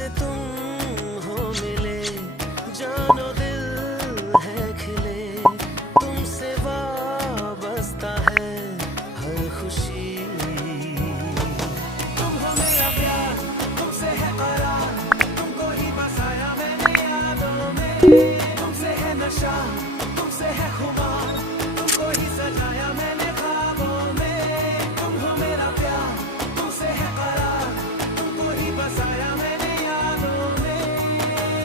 से तुम हो मिले, जानो दिल है खिले, तुमसे वाबस्ता है।